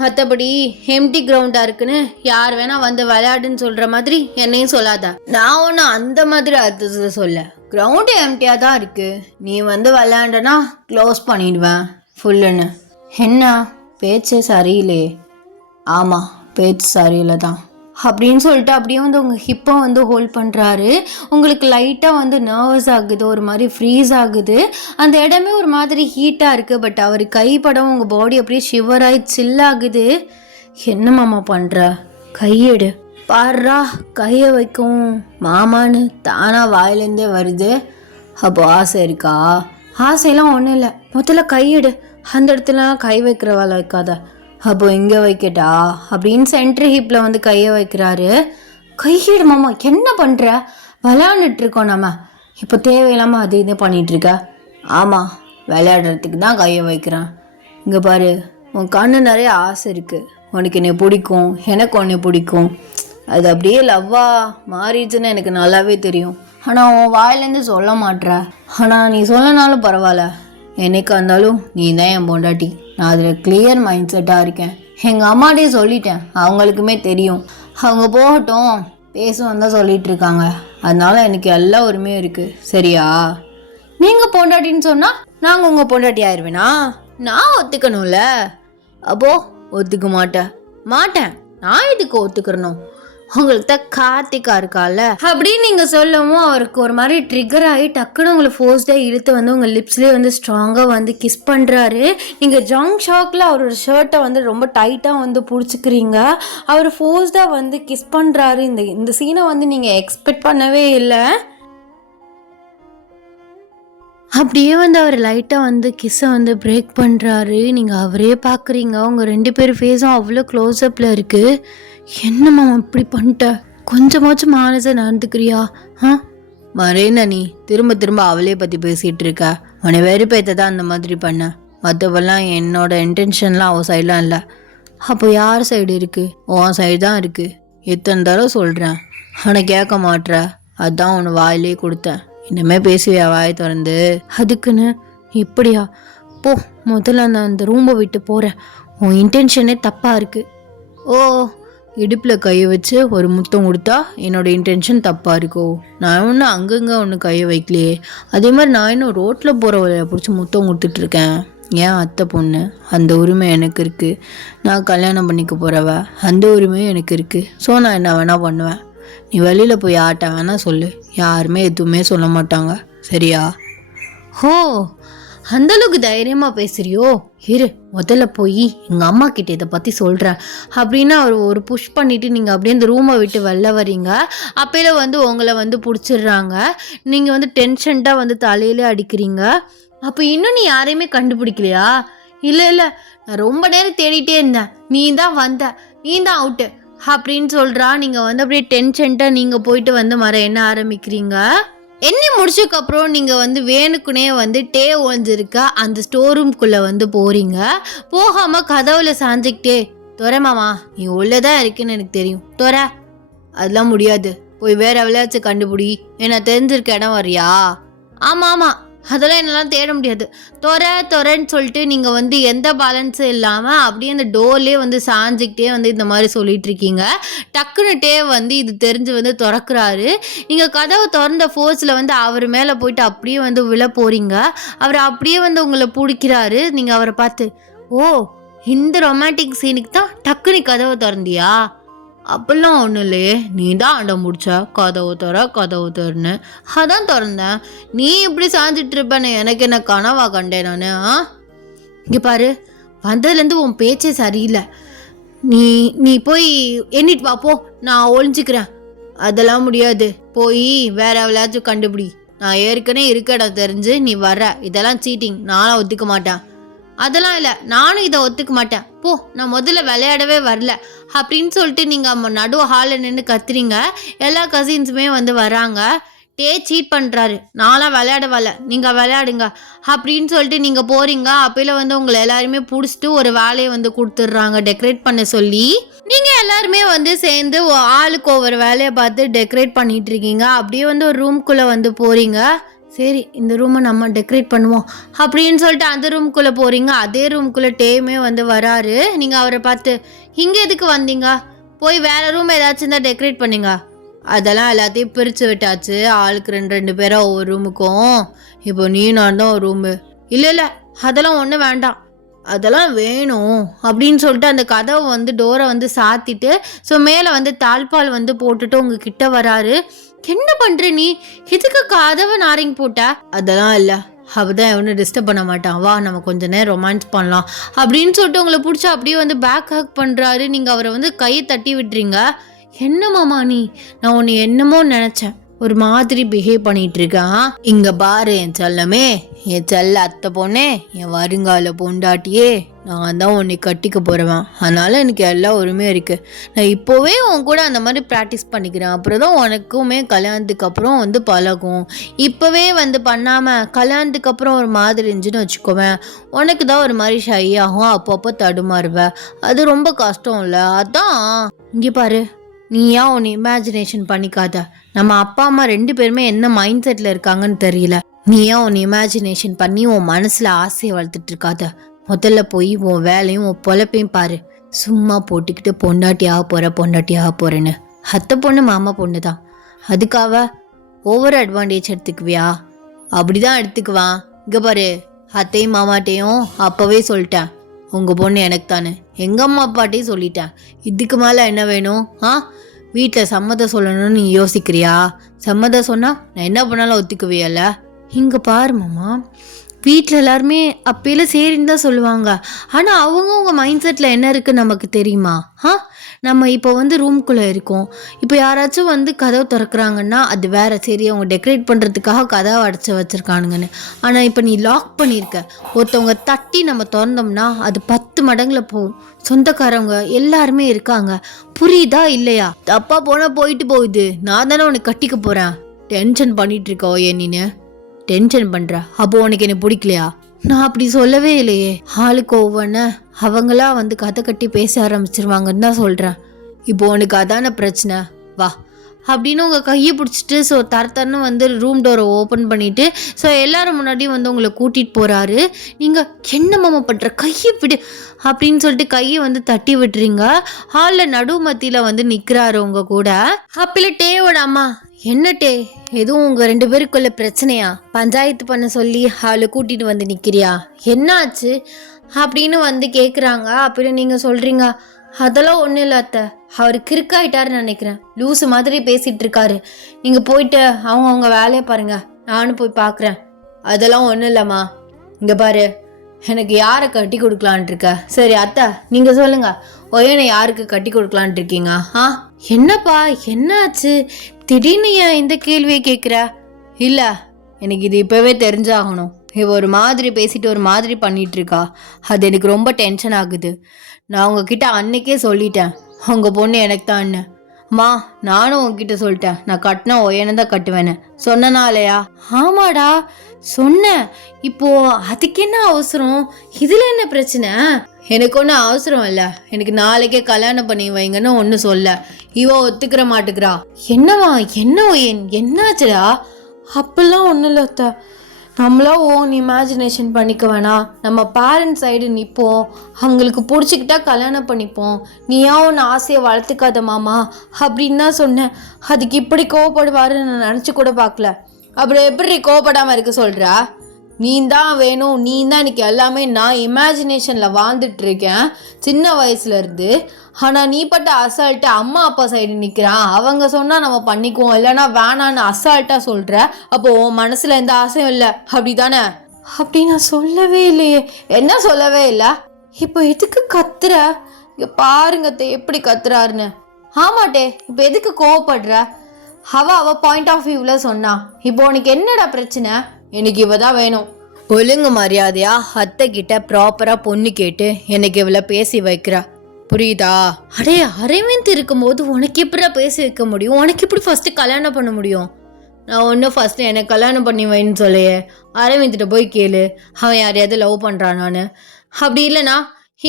மற்றபடி எம்டி கிரவுண்டாக இருக்குன்னு யார் வேணா வந்து விளையாடுன்னு சொல்கிற மாதிரி என்னையும் சொல்லாத. நான் ஒன்றும் அந்த மாதிரி அர்த்தத்தை சொல்ல, கிரவுண்டு எம்டியாக தான் இருக்குது. நீ வந்து விளையாண்டனா க்ளோஸ் பண்ணிடுவேன் ஃபுல்லுன்னு. என்ன பேச்சு சரியில்லையே? ஆமாம் பேச்சு சரியில்லை தான் அப்படின்னு சொல்லிட்டு அப்படியே வந்து உங்கள் ஹிப்பை வந்து ஹோல்ட் பண்ணுறாரு. உங்களுக்கு லைட்டாக வந்து நர்வஸ் ஆகுது, ஒரு மாதிரி ஃப்ரீஸ் ஆகுது, அந்த இடமே ஒரு மாதிரி ஹீட்டாக இருக்குது. பட் அவர் கைப்படம் உங்கள் பாடி அப்படியே ஷிவராகி சில்லாகுது. என்ன மாமா பண்ணுற? கையெடு. பாடுறா கையை வைக்கும் மாமான்னு தானாக வாயிலேருந்தே வருது. அப்போ ஆசை இருக்கா? ஆசையெல்லாம் ஒன்றும் இல்லை, முதல்ல கையெடு. அந்த இடத்துலலாம் கை வைக்கிற வேலை வைக்காத. அப்போ இங்கே வைக்கட்டா அப்படின்னு சென்ட்ரு ஹிப்பில் வந்து கையை வைக்கிறாரு. கையெடு மாமா, என்ன பண்ணுற? விளையாண்டுட்டு இருக்கோம் நம்ம, இப்போ தேவையில்லாமல் அது இதே பண்ணிகிட்ருக்க. ஆமாம் விளையாடுறதுக்கு தான் கையை வைக்கிறேன். இங்கே பாரு, உன் கண்ணு நிறைய ஆசை இருக்குது. உனக்கு என்னை பிடிக்கும், எனக்கு உன்னை பிடிக்கும். அது அப்படியே லவ்வாக மாறிடுச்சுன்னு எனக்கு நல்லாவே தெரியும். ஆனால் உன் வாயிலேருந்து சொல்ல மாட்ற. ஆனால் நீ சொல்லனாலும் பரவாயில்ல, என்னைக்கா இருந்தாலும் நீ தான் என் பொண்டாட்டி. நான் அதில் கிளியர் மைண்ட் செட்டாக இருக்கேன். எங்கள் அம்மாட்டே சொல்லிட்டேன், அவங்களுக்குமே தெரியும். அவங்க போகட்டும் பேசுவோம் தான் சொல்லிட்டு இருக்காங்க. அதனால எனக்கு எல்லா உரிமையும் இருக்குது. சரியா? நீங்கள் பொண்டாட்டின்னு சொன்னால் நாங்கள் உங்கள் பொண்டாட்டி ஆயிடுவேனா? நான் ஒத்துக்கணும்ல. அப்போ ஒத்துக்க மாட்டேன். நான் இதுக்கு ஒத்துக்கிறணும்? உங்களுக்கு தான் கார்த்திகா இருக்கால அப்படின்னு நீங்கள் சொல்லவும் அவருக்கு ஒரு மாதிரி ட்ரிகர் ஆகி டக்குன்னு உங்களை ஃபோர்ஸ்டாக இழுத்து வந்து உங்கள் லிப்ஸ்லேயே வந்து ஸ்ட்ராங்காக வந்து கிஸ் பண்ணுறாரு. நீங்கள் ஜங்க் ஷாக்கில் அவரோட ஷர்ட்டை வந்து ரொம்ப டைட்டாக வந்து பிடிச்சிக்கிறீங்க. அவர் ஃபோர்ஸ்டாக வந்து கிஸ் பண்ணுறாரு. இந்த சீனை வந்து நீங்கள் எக்ஸ்பெக்ட் பண்ணவே இல்லை. அப்படியே வந்து அவர் லைட்டாக வந்து கிஸ்ஸை வந்து பிரேக் பண்ணுறாரு. நீங்கள் அவரே பார்க்குறீங்க. உங்கள் 2 பேர் ஃபேஸும் அவ்வளோ க்ளோஸ்அப்பில் இருக்குது. என்னம்மா இப்படி பண்ணிட்ட? கொஞ்சமாச்சும் மானசை நடந்துக்கிறியா? மறேனா நீ திரும்ப திரும்ப அவளே பற்றி பேசிகிட்டு இருக்க. உன்னை வெறுப்பேற்ற தான் அந்த மாதிரி பண்ண. மற்றவெல்லாம் என்னோட இன்டென்ஷன்லாம் அவள் சைடெலாம் இல்லை. அப்போ யார் சைடு இருக்குது? உன் சைடு தான் இருக்குது. எத்தனை தடவை சொல்கிறேன், அவனை கேட்க மாட்ற. அதுதான் உன்னை வாயிலே கொடுத்தேன். இனிமே பேசுவியா வாயை திறந்து? அதுக்குன்னு இப்படியா? போ, முதல்ல அந்த ரூமை விட்டு போகிறேன். உன் இன்டென்ஷனே தப்பாக இருக்குது. ஓ, இடுப்பில் கையை வச்சு ஒரு முத்தம் கொடுத்தா என்னோட இன்டென்ஷன் தப்பாக இருக்கோ? நான் ஒன்றும் அங்கங்கே ஒன்று கையை வைக்கலையே. அதே மாதிரி நான் இன்னும் ரோட்டில் போகிறவளைய பிடிச்சி முத்தம் கொடுத்துட்ருக்கேன். ஏன் அத்தை பொண்ணு, அந்த உரிமை எனக்கு இருக்குது. நான் கல்யாணம் பண்ணிக்க போகிறவ, அந்த உரிமையும் எனக்கு இருக்குது. ஸோ நான் என்ன வேணால் பண்ணுவேன். நீ வெளியில் போய் ஆட்ட வேணா சொல்லு, யாருமே எதுவுமே சொல்ல மாட்டாங்க. சரியா? ஓ, அந்த அளவுக்கு தைரியமா பேசுறியோ, இரு முதல்ல போய் எங்க அம்மா கிட்ட இதை பத்தி சொல்றேன் அப்படின்னு அவர் ஒரு புஷ் பண்ணிட்டு நீங்க அப்படியே இந்த ரூமை விட்டு வெளில வரீங்க. அப்பயில வந்து உங்களை வந்து பிடிச்சிடுறாங்க. நீங்க வந்து டென்ஷன்டா வந்து தலையிலே அடிக்கிறீங்க. அப்ப இன்னும் நீ யாரையுமே கண்டுபிடிக்கலையா? இல்ல இல்ல, நான் ரொம்ப நேரம் தேடிட்டே இருந்தேன், நீ தான் வந்த, நீ தான் அவுட்டு அப்படின்னு சொல்றா. நீங்க வந்து அப்படியே டென்ஷன்டா நீங்க போயிட்டு வந்து என்ன ஆரம்பிக்கிறீங்க. எண்ணி முடிச்சதுக்கப்புறம் நீங்கள் வந்து வேணுக்குனே வந்து டே ஒழிஞ்சிருக்க அந்த ஸ்டோர் ரூம்குள்ளே வந்து போகிறீங்க. போகாமல் கதவுல சாஞ்சிக்கிட்டே, தொர மாமா நீ உள்ளதான் இருக்குன்னு எனக்கு தெரியும், தொர. அதெல்லாம் முடியாது, போய் வேற விளையாச்சு கண்டுபிடி, என்ன தெரிஞ்சிருக்க இடம் வரியா? ஆமாம் ஆமாம், அதெல்லாம் என்னெல்லாம் தேட முடியாது, தொரன்னு சொல்லிட்டு நீங்கள் வந்து எந்த பேலன்ஸும் இல்லாமல் அப்படியே அந்த டோர்லேயே வந்து சாஞ்சிக்கிட்டே வந்து இந்த மாதிரி சொல்லிட்டு இருக்கீங்க. டக்குன்னுட்டே வந்து இது தெரிஞ்சு வந்து திறக்கிறாரு. நீங்கள் கதவை திறந்த ஃபோர்ஸில் வந்து அவர் மேலே போயிட்டு அப்படியே வந்து விழ போகிறீங்க. அவர் அப்படியே வந்து உங்களை பிடிக்கிறாரு. நீங்கள் அவரை பார்த்து, ஓ இந்த ரொமான்டிக் சீனுக்கு தான் டக்குனு கதவை திறந்தியா? அப்படிலாம் ஒன்றும் இல்லையே, நீ தான் அடம் முடிச்ச கதவு தரன்னு. அதான் திறந்தேன். நீ இப்படி சாஞ்சிட்டு இருப்பேன்னு எனக்கு என்ன கனவா கண்டேன் நான்? இங்கே பாரு, வந்ததுலேருந்து உன் பேச்சே சரியில்லை. நீ போய் எண்ணிட்டு வா போ, நான் ஒழிஞ்சிக்கிறேன். அதெல்லாம் முடியாது, போய் வேற எவ்வளோச்சும் கண்டுபிடி. நான் ஏற்கனவே இருக்க இடம் தெரிஞ்சு நீ வர்ற, இதெல்லாம் சீட்டிங், நானும் ஒத்துக்க மாட்டேன். அதெல்லாம் இல்லை, நானும் இதை ஒத்துக்க மாட்டேன், போ, நான் முதல்ல விளையாடவே வரல அப்படின்னு சொல்லிட்டு நீங்கள் நடு ஹாலில் நின்று கத்துறீங்க. எல்லா கசின்ஸுமே வந்து வராங்க. டே சீட் பண்ணுறாரு, நான்லாம் விளையாட வரல, நீங்கள் விளையாடுங்க அப்படின்னு சொல்லிட்டு நீங்கள் போகிறீங்க. அப்பயில வந்து உங்களை எல்லாருமே பிடிச்சிட்டு ஒரு வேலையை வந்து கொடுத்துட்றாங்க டெக்கரேட் பண்ண சொல்லி. நீங்கள் எல்லாருமே வந்து சேர்ந்து ஆளுக்கு ஒவ்வொரு வேலையை பார்த்து டெக்கரேட் பண்ணிகிட்டு இருக்கீங்க. அப்படியே வந்து ஒரு ரூம்குள்ளே வந்து போகிறீங்க. சரி, இந்த ரூமை நம்ம டெக்கரேட் பண்ணுவோம் அப்படின்னு சொல்லிட்டு அந்த ரூம்குள்ளே போகிறீங்க. அதே ரூம்குள்ளே டேமே வந்து வராரு. நீங்கள் அவரை பார்த்து, இங்கே எதுக்கு வந்தீங்க? போய் வேறு ரூம் ஏதாச்சும் இருந்தால் டெக்கரேட் பண்ணுங்க. அதெல்லாம் எல்லாத்தையும் பிரித்து விட்டாச்சு, ஆளுக்கு 2 பேராக ஒவ்வொரு ரூமுக்கும். இப்போ நீ நான் தான் ஒரு ரூமு. இல்லை அதெல்லாம் ஒன்றும் வேண்டாம், அதெல்லாம் வேணும் அப்படின்னு சொல்லிட்டு அந்த கதவை வந்து டோரை வந்து சாத்திட்டு ஸோ மேலே வந்து தாழ்பால் வந்து போட்டுட்டு உங்ககிட்ட வராரு. என்ன பண்ற நீ? எதுக்கு கதவை நாரிங் போட்ட? அதெல்லாம் இல்லை, அவதான் எவனும் டிஸ்டர்ப் பண்ண மாட்டான், வா நம்ம கொஞ்ச நேரம் ரொமான்ஸ் பண்ணலாம் அப்படின்னு சொல்லிட்டு உங்களை பிடிச்சி அப்படியே வந்து பேக் ஹக் பண்ணுறாரு. நீங்கள் அவரை வந்து கையை தட்டி விட்டுறீங்க. என்ன மாமா நீ, நான் உன்னை என்னமோ நினச்சேன், ஒரு மாதிரி பிஹேவ் பண்ணிட்டு இருக்கான். இங்க பாரு என் செல்லமே, என் செல்ல அத்தை பொண்ணே, என் வருங்கால பொண்டாட்டியே, நான் தான் உன்னை கட்டிக்க போறவன், அதனால எனக்கு எல்லா உரிமையும் இருக்கு. நான் இப்போவே உன் கூட அந்த மாதிரி ப்ராக்டிஸ் பண்ணிக்கிறேன், அப்புறம் தான் உனக்குமே கல்யாணத்துக்கு அப்புறம் வந்து பழகும். இப்போவே வந்து பண்ணாமல் கல்யாணத்துக்கு அப்புறம் ஒரு மாதிரி இருந்துச்சுன்னு வச்சுக்கோவேன், உனக்கு தான் ஒரு மாதிரி ஷை ஆகும், அப்பப்போ தடுமாறுவேன், அது ரொம்ப கஷ்டம் இல்லை. அதான் இங்கே பாரு, நீயா உன்னை இமேஜினேஷன் பண்ணிக்காத, நம்ம அப்பா அம்மா 2 பேருமே என்ன மைண்ட் செட்டில் இருக்காங்கன்னு தெரியல. நீயா உன்னை இமேஜினேஷன் பண்ணி உன் மனசில் ஆசையை வளர்த்துட்டு இருக்காத. முதல்ல போய் உன் வேலையும் உன் பொழப்பையும் பாரு. சும்மா போட்டுக்கிட்டு பொண்டாட்டியாக போகிறேன்னு. அத்தை பொண்ணு மாமா பொண்ணு தான், அதுக்காக ஓவர் அட்வான்டேஜ் எடுத்துக்குவியா? அப்படிதான் எடுத்துக்குவான். இங்கே பாரு, அத்தையும் மாமாட்டையும் அப்போவே சொல்லிட்டேன், உங்கள் பொண்ணு எனக்கு தானே, எங்கள் அம்மா அப்பாட்டையும் சொல்லிட்டேன், இதுக்கு மேலே என்ன வேணும்? வீட்டில் சம்மதம் சொல்லணும்னு நீ யோசிக்கிறியா? சம்மதம் சொன்னால் நான் என்ன பண்ணாலும் ஒத்துக்குவியல்ல? இங்கே பாரு மாமா, வீட்டில் எல்லாருமே அப்பயில சரின்னு தான் சொல்லுவாங்க, ஆனால் அவங்கவுங்க மைண்ட் செட்டில் என்ன இருக்குன்னு நமக்கு தெரியுமா? நம்ம இப்போ வந்து ரூம்குள்ளே இருக்கோம், இப்போ யாராச்சும் வந்து கதவு திறக்கிறாங்கன்னா அது வேற, சரி அவங்க டெக்கரேட் பண்ணுறதுக்காக கதவை அடைச்சி வச்சுருக்கானுங்கன்னு. ஆனால் இப்போ நீ லாக் பண்ணியிருக்க, ஒருத்தவங்க தட்டி நம்ம திறந்தோம்னா அது 10 மடங்குல போகும். சொந்தக்காரவங்க எல்லாருமே இருக்காங்க, புரியுதா இல்லையா? தப்பா போனால் போயிட்டு போகுது, நான் தானே உனக்கு கட்டிக்க போகிறேன். டென்ஷன் பண்ணிட்டு இருக்கோ ஏன் நீனு? டென்ஷன் பண்ணுற, அப்போ உனக்கு என்ன பிடிக்கலையா? நான் அப்படி சொல்லவே இல்லையே. ஆளுக்கு ஒவ்வொன்று அவங்களா வந்து கதை கட்டி பேச ஆரம்பிச்சிருவாங்கன்னு தான் சொல்கிறேன். இப்போ உனக்கு அதான பிரச்சனை, வா அப்படின்னு உங்கள் கையை பிடிச்சிட்டு ஸோ தரத்தரன்னு வந்து ரூம் டோரை ஓப்பன் பண்ணிவிட்டு ஸோ எல்லோரும் முன்னாடியும் வந்து உங்களை கூட்டிகிட்டு போகிறாரு. நீங்கள் என்ன மாமா பண்ணுற, கையை விடு அப்படின்னு சொல்லிட்டு கையை வந்து தட்டி விட்டுறீங்க. ஹாலில் நடு மத்தியில் வந்து நிற்கிறாரு உங்கள் கூட. அப்பல டேவோட அம்மா, என்ன டே, எதுவும் உங்கள் 2 பேருக்குள்ள பிரச்சனையா? பஞ்சாயத்து பண்ண சொல்லி அவளை கூட்டிகிட்டு வந்து நிற்கிறியா? என்னாச்சு அப்படின்னு வந்து கேட்குறாங்க. அப்படி நீங்கள் சொல்கிறீங்க, அதெல்லாம் ஒன்றும் இல்லை அத்தை, அவர் கிறுக்காயிட்டாருன்னு நினைக்கிறேன், லூஸு மாதிரி பேசிகிட்டு இருக்காரு, நீங்கள் போயிட்டு அவங்க வேலையை பாருங்க, நானும் போய் பார்க்குறேன். அதெல்லாம் ஒன்றும் இல்லைம்மா, இங்கே பாரு, எனக்கு யாரை கட்டி கொடுக்கலான்ட்டு இருக்க? சரி அத்தை நீங்கள் சொல்லுங்க, ஒயனை யாருக்கு கட்டி கொடுக்கலான்ட்டு இருக்கீங்க? என்னப்பா என்னாச்சு திடீர்னு ஏன் இந்த கேள்வியை கேட்குற? இல்லை, எனக்கு இது இப்போவே தெரிஞ்சாகணும். இவ ஒரு மாதிரி பேசிட்டு ஒரு மாதிரி பண்ணிட்டு இருக்கா. அது எனக்கு ரொம்ப டென்ஷன் ஆகுது. நான் உங்ககிட்ட அன்னைக்கே சொல்லிட்டேன், உங்கள் பொண்ணு எனக்கு தான். அம்மா நானும் உங்ககிட்ட சொல்லிட்டேன், நான் கட்டினா ஒயனை தான் கட்டுவேன்னு சொன்னனாலையா? ஆமாடா சொன்னேன். இப்போ அதுக்கு என்ன அவசரம்? இதுல என்ன பிரச்சனை? எனக்கு ஒன்றும் அவசரம் இல்லை. எனக்கு நாளைக்கே கல்யாணம் பண்ணி வைங்கன்னு ஒன்று சொல்ல இவ ஒத்துக்கிற மாட்டுக்கிறா. என்னவா என்ன ஒயன் என்னாச்சுடா? அப்பெல்லாம் ஒன்றும் இல்லை, நம்மளா ஓன் இமேஜினேஷன் பண்ணிக்க வேணாம். நம்ம பேரண்ட்ஸ் சைடு நிற்போம், அவங்களுக்கு பிடிச்சிக்கிட்டா கல்யாணம் பண்ணிப்போம். நீ ஏன் ஒன்று ஆசையை வளர்த்துக்காத மாமா அப்படின்னு தான் சொன்னேன். அதுக்கு இப்படி கோவப்படுவாருன்னு நான் நினச்சி கூட பார்க்கல. அப்புறம் எப்படி கோவப்படாமல் இருக்க சொல்கிறா? நீ தான் வேணும், நீ தான் எனக்கு எல்லாமே. நான் இமேஜினேஷனில் வாழ்ந்துட்டு இருக்கேன் சின்ன வயசுலேருந்து. ஆனால் நீ பட்ட அசால்ட்டு அம்மா அப்பா சைடு நிற்கிறான். அவங்க சொன்னால் நம்ம பண்ணிக்குவோம், இல்லைனா வேணான்னு அசால்ட்டாக சொல்கிற. அப்போது உன் மனசில் எந்த ஆசையும் இல்லை அப்படி தானே? அப்படி நான் சொல்லவே இல்லையே. என்ன சொல்லவே இல்லை? இப்போ எதுக்கு கத்துற? இங்கே பாருங்க எப்படி கத்துறாருன்னு. ஆமாட்டே, இப்போ எதுக்கு கோவப்படுற? அவ பாயிண்ட் ஆஃப் வியூவில் சொன்னா. இப்போ உனக்கு என்னடா பிரச்சனை? எனக்கு இவ தான் வேணும். ஒழுங்கு மரியாதையா அத்தை கிட்ட ப்ராப்பரா பொண்ணு கேட்டு எனக்கு இவளை பேசி வைக்கிறா, புரியுதா? அடே அரவிந்த் இருக்கும்போது உனக்கு எப்படா பேசி வைக்க முடியும்? உனக்கு எப்படி ஃபர்ஸ்ட் கல்யாணம் பண்ண முடியும்? நான் ஒன்றும் ஃபர்ஸ்ட் எனக்கு கல்யாணம் பண்ணி வைன்னு சொல்லையே. அரவிந்த்கிட்ட போய் கேளு, அவன் யாரையாவது லவ் பண்ணுறானான்னு. அப்படி இல்லைனா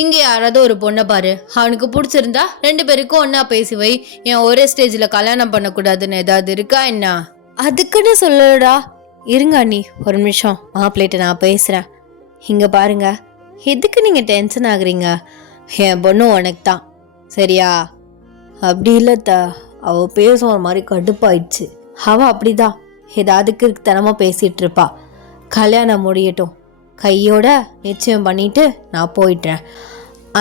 இங்கே யாராவது ஒரு பொண்ணை பாரு, அவனுக்கு பிடிச்சிருந்தா 2 பேருக்கும் ஒன்றா பேசி வை. ஏன் ஒரே ஸ்டேஜில் கல்யாணம் பண்ணக்கூடாதுன்னு ஏதாவது இருக்கா என்ன? அதுக்குன்னு சொல்லடா. இருங்க அண்ணி ஒரு நிமிஷம், மாப்பிள்ளைகிட்ட நான் பேசுகிறேன். இங்கே பாருங்க, எதுக்கு நீங்கள் டென்ஷன் ஆகுறீங்க? என் பொண்ணு உனக்கு தான், சரியா? அப்படி இல்லைத்தா, அவள் பேசும் ஒரு மாதிரி கடுப்பாயிடுச்சு. அவள் அப்படிதான் ஏதாவதுக்கு தனமாக பேசிகிட்டு இருப்பா. கல்யாணம் முடியட்டும், கையோட நிச்சயம் பண்ணிட்டு நான் போயிட்டுறேன்.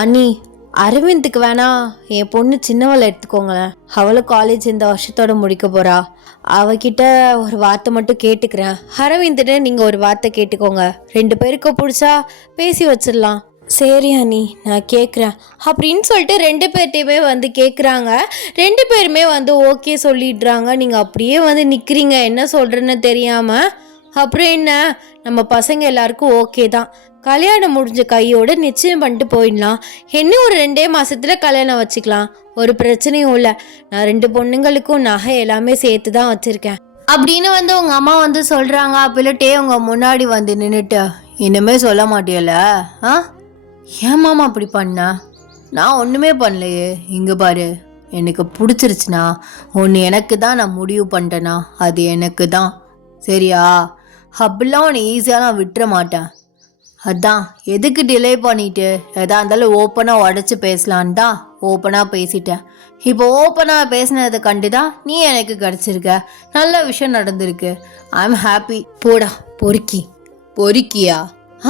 அண்ணி அரவிந்துக்கு வேணா என் பொண்ணு சின்னவளை எடுத்துக்கோங்களேன். அவளும் காலேஜ் இந்த வருஷத்தோட முடிக்க போறா. அவகிட்ட ஒரு வார்த்தை மட்டும் கேட்டுக்கிறேன். அரவிந்துட்டு நீங்கள் ஒரு வார்த்தை கேட்டுக்கோங்க. 2 பேருக்கு பிடிச்சா பேசி வச்சிடலாம். சரி அண்ணி நான் கேட்குறேன் அப்படின்னு சொல்லிட்டு 2 பேர்ட்டையுமே வந்து கேட்குறாங்க. 2 பேருமே வந்து ஓகே சொல்லிடுறாங்க. நீங்கள் அப்படியே வந்து நிற்கிறீங்க என்ன சொல்கிறேன்னு தெரியாமல். அப்புறம் என்ன, நம்ம பசங்க எல்லாருக்கும் ஓகே தான். கல்யாணம் முடிஞ்ச கையோட நிச்சயம் பண்ணிட்டு போயிடலாம். இன்னும் ஒரு 2 மாசத்துல கல்யாணம் வச்சுக்கலாம், ஒரு பிரச்சனையும் இல்லை. நான் 2 பொண்ணுங்களுக்கும் நகை எல்லாமே சேர்த்து தான் வச்சிருக்கேன் அப்படின்னு வந்து உங்க அம்மா வந்து சொல்றாங்க. அப்பலட்டே உங்க முன்னாடி வந்து நின்றுட்டு இன்னுமே சொல்ல மாட்டியல? ஏன் மாமா அப்படி பண்ண? நான் ஒன்றுமே பண்ணலையே. இங்கே பாரு, எனக்கு பிடிச்சிருச்சுனா ஒன்று எனக்கு தான், நான் முடிவு பண்ணிட்டேனா அது எனக்கு தான், சரியா? அப்படிலாம் உன்னை ஈஸியாக நான் விட்டுற மாட்டேன். அதான் எதுக்கு டிலே பண்ணிட்டு, எதா இருந்தாலும் ஓப்பனாக உடச்சி பேசலான்னு தான் ஓப்பனாக பேசிட்டேன். இப்போ ஓப்பனாக பேசினதை கண்டு தான் நீ எனக்கு கிடச்சிருக்க. நல்ல விஷயம் நடந்திருக்கு. I am happy. போடா பொறுக்கியா?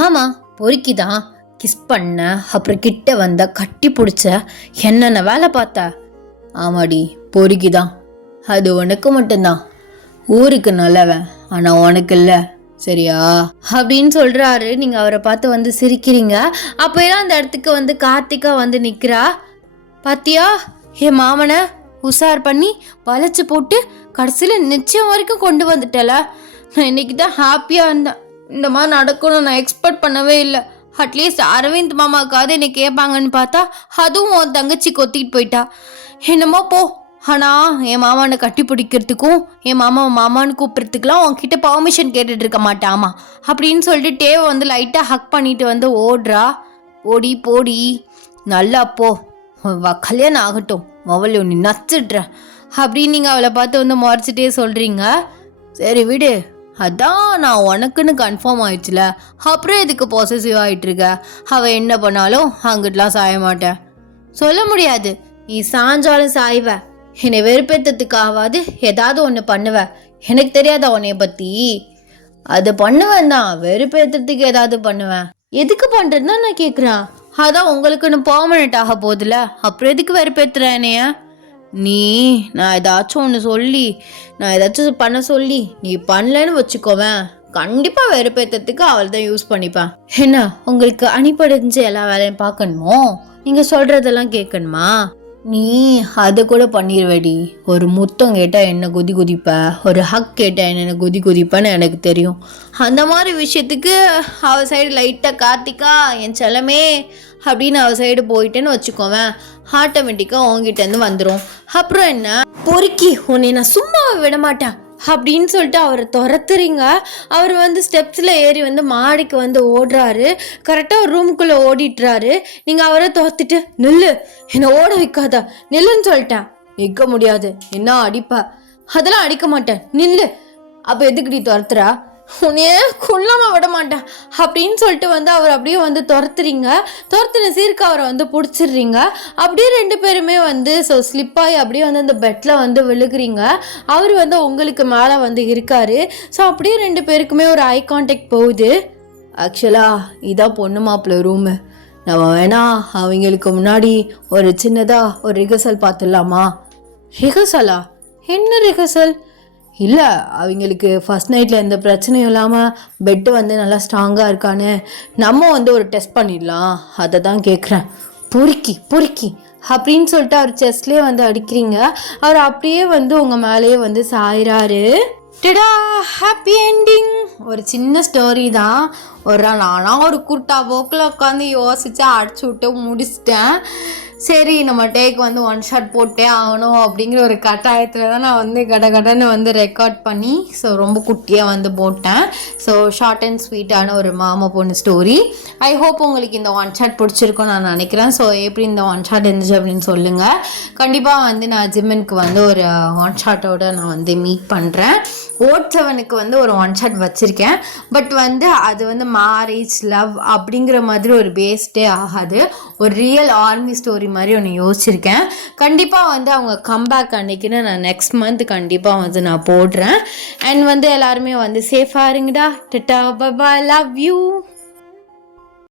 ஆமாம் பொறுக்கி தான். கிஸ் பண்ண, அப்புறம் கிட்ட வந்த, கட்டி பிடிச்ச, என்னென்ன வேலை பார்த்த? ஆமாடி பொறுக்கி தான். அது உனக்கு மட்டும்தான். ஊருக்கு நல்லவன், ஆனால் உனக்கு இல்லை, சரியா? அப்படின்னு சொல்றாரு. நீங்க அவரை பார்த்து வந்து சிரிக்கிறீங்க. அப்பெல்லாம் அந்த இடத்துக்கு வந்து கார்த்திகா வந்து நிக்கிறா. பாத்தியா என் மாமனை உஷார் பண்ணி வளைச்சு போட்டு கடைசியில் நிச்சயம் வரைக்கும் கொண்டு வந்துட்டல. நான் இன்னைக்கு தான் ஹாப்பியா இருந்தேன். இந்த மாதிரி நடக்கணும் நான் எக்ஸ்பெக்ட் பண்ணவே இல்லை. அட்லீஸ்ட் அரவிந்த் மாமாவுக்காவது என்னை கேட்பாங்கன்னு பார்த்தா அதுவும் உன் தங்கச்சி கொத்திட்டு போயிட்டா. என்னமோ போ. ஆனால் என் மாமானை கட்டி பிடிக்கிறதுக்கும் என் மாமான்னு கூப்பிட்றதுக்குலாம் உன்கிட்ட பர்மிஷன் கேட்டுட்டு இருக்க மாட்டாமா அப்படின்னு சொல்லிட்டு டேவை வந்து லைட்டாக ஹக் பண்ணிட்டு வந்து ஓடுறா. போடி நல்லா போ, கல்யாணம் ஆகட்டும், மொபைல் ஒன்று நச்சுடுறேன் அப்படின்னு நீங்கள் அவளை பார்த்து வந்து முறைச்சிட்டே சொல்கிறீங்க. சரி விடு, அதான் நான் உனக்குன்னு கன்ஃபார்ம் ஆயிடுச்சுல, அப்புறம் எதுக்கு பாசிட்டிவ் ஆகிட்டுருக்க? அவள் என்ன பண்ணாலும் அங்கிட்டலாம் சாய மாட்டேன். சொல்ல முடியாது, நீ சாஞ்சாலும் சாய்வ. என்னை வெறுப்பேற்றத்துக்காவது ஏதாவது ஒன்று பண்ணுவ. எனக்கு தெரியாத உன்னைய பற்றி. அது பண்ணுவேன் தான், வெறுப்பேற்றத்துக்கு ஏதாவது பண்ணுவேன். எதுக்கு பண்ணுறதுன்னு நான் கேட்குறேன். அதான் உங்களுக்குன்னு பர்மனெண்ட் ஆக போதில்ல, அப்புறம் எதுக்கு வெறுப்பேற்றுறேன் என்னைய? நீ நான் ஏதாச்சும் ஒன்று சொல்லி, நான் ஏதாச்சும் பண்ண சொல்லி நீ பண்ணலன்னு வச்சுக்கோவேன், கண்டிப்பாக வெறுப்பேற்றத்துக்கு அவள் தான் யூஸ் பண்ணிப்பேன். என்ன உங்களுக்கு அணிப்படைஞ்சு எல்லா வேலையும் பார்க்கணுமோ, நீங்கள் சொல்கிறதெல்லாம் கேட்கணுமா? நீ அதை கூட பண்ணிடுவேடி. ஒரு முத்தம் கேட்டால் என்ன குதி குதிப்ப, ஒரு ஹக் கேட்டால் என்ன குதி குதிப்பேன்னு எனக்கு தெரியும். அந்த மாதிரி விஷயத்துக்கு அவள் சைடு லைட்டாக கார்த்திகா என் செல்லமே அப்படின்னு அவள் சைடு போயிட்டேன்னு வச்சுக்கோவேன், ஆட்டோமேட்டிக்காக உங்ககிட்டேருந்து வந்துடும். அப்புறம் என்ன பொறுக்கி உன்னை நான் சும்மா விட மாட்டேன் அப்படின்னு சொல்லிட்டு அவரை துரத்துறீங்க. அவர் வந்து ஸ்டெப்ஸில் ஏறி வந்து மாடிக்கு வந்து ஓடுறாரு. கரெக்டாக ஒரு ரூமுக்குள்ளே ஓடிட்டுறாரு. நீங்கள் அவரை துரத்துட்டு நில்லு, என்னை ஓட வைக்காதா, நில்லுன்னு சொல்லிட்டேன். நிற்க முடியாது, என்ன அடிப்பா? அதெல்லாம் அடிக்க மாட்டேன், நில்லு. அப்போ எதுக்குடி துரத்துறா? உன்னையே கொல்லாம விட மாட்டேன் அப்படின்னு சொல்லிட்டு வந்து அவர் அப்படியே வந்து துரத்துன சீர்க்கு அவரை வந்து பிடிச்சிடுறீங்க. அப்படியே 2 பேருமே வந்து ஸ்லிப்பாகி அப்படியே வந்து அந்த பெட்டில் வந்து விழுகுறீங்க. அவர் வந்து உங்களுக்கு மேலே வந்து இருக்காரு. ஸோ அப்படியே 2 பேருக்குமே ஒரு ஐ கான்டாக்ட் போகுது. ஆக்சுவலாக இதான் பொண்ணு மாப்பிள்ளை ரூமு. நம்ம வேணா அவங்களுக்கு முன்னாடி ஒரு சின்னதாக ஒரு ரிஹர்சல் பார்த்துடலாமா? ரிஹர்சலா? என்ன ரிஹர்சல்? இல்லை, அவங்களுக்கு ஃபஸ்ட் நைட்டில் எந்த பிரச்சனையும் இல்லாமல் பெட்டு வந்து நல்லா ஸ்ட்ராங்காக இருக்கான்னு நம்ம வந்து ஒரு டெஸ்ட் பண்ணிடலாம், அதை தான் கேட்குறேன். பொறுக்கி அப்படின்னு சொல்லிட்டு அவர் செஸ்ட்லேயே வந்து அடிக்கிறீங்க. அவர் அப்படியே வந்து உங்கள் மேலேயே வந்து சாயிறாரு. டடா, ஹாப்பி என்டிங். ஒரு சின்ன ஸ்டோரி தான். ஒரு நானாக ஒரு குர்ட்டா போக்கில் உட்காந்து யோசித்து அடிச்சு விட்டு முடிச்சிட்டேன். சரி, நம்ம டேக் வந்து 1 ஷாட் போட்டே ஆகணும் அப்படிங்கிற ஒரு கட்டாயத்தில் தான் நான் வந்து கடன்னு வந்து ரெக்கார்ட் பண்ணி ரொம்ப குட்டியாக வந்து போட்டேன். ஷார்ட் அண்ட் ஸ்வீட்டான ஒரு மாமா பொண்ணு ஸ்டோரி. ஐ ஹோப் உங்களுக்கு இந்த 1 ஷாட் பிடிச்சிருக்கும் நான் நினைக்கிறேன். எப்படி இந்த 1 ஷாட் இருந்துச்சு அப்படின்னு சொல்லுங்கள். கண்டிப்பாக வந்து நான் ஜிம்மனுக்கு வந்து ஒரு 1 ஷாட்டோட நான் வந்து மீட் பண்ணுறேன். ஓட் 7க்கு வந்து ஒரு 1 ஷாட் வச்சுருக்கேன். பட் வந்து அது வந்து மேரேஜ் லவ் அப்படிங்கிற மாதிரி ஒரு பேஸ்டே ஆகாது. ஒரு ரியல் ஆர்மி ஸ்டோரி மாதிரி ஒன்று யோசிச்சிருக்கேன். கண்டிப்பாக வந்து அவங்க கம்பேக் அன்னைக்குன்னு நான் நெக்ஸ்ட் மந்த் கண்டிப்பாக வந்து நான் போடுறேன். அண்ட் வந்து எல்லாருமே வந்து சேஃபாக இருங்கடா. Tata, bye, love you.